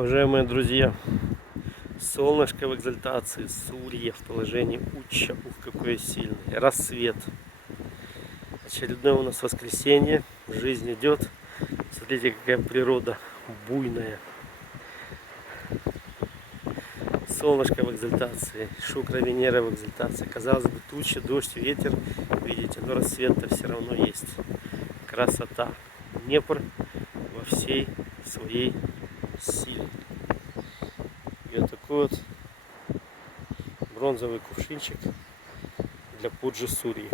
Уважаемые друзья, солнышко в экзальтации, Сурья в положении Уча, ух, какое сильное, рассвет. Очередное у нас воскресенье, жизнь идет. Смотрите, какая природа буйная. Солнышко в экзальтации, Шукра, Венера в экзальтации. Казалось бы, туча, дождь, ветер, видите, но рассвет-то все равно есть. Красота. Днепр во всей своей силе. И вот такой вот бронзовый кувшинчик для Пуджи Сурьи.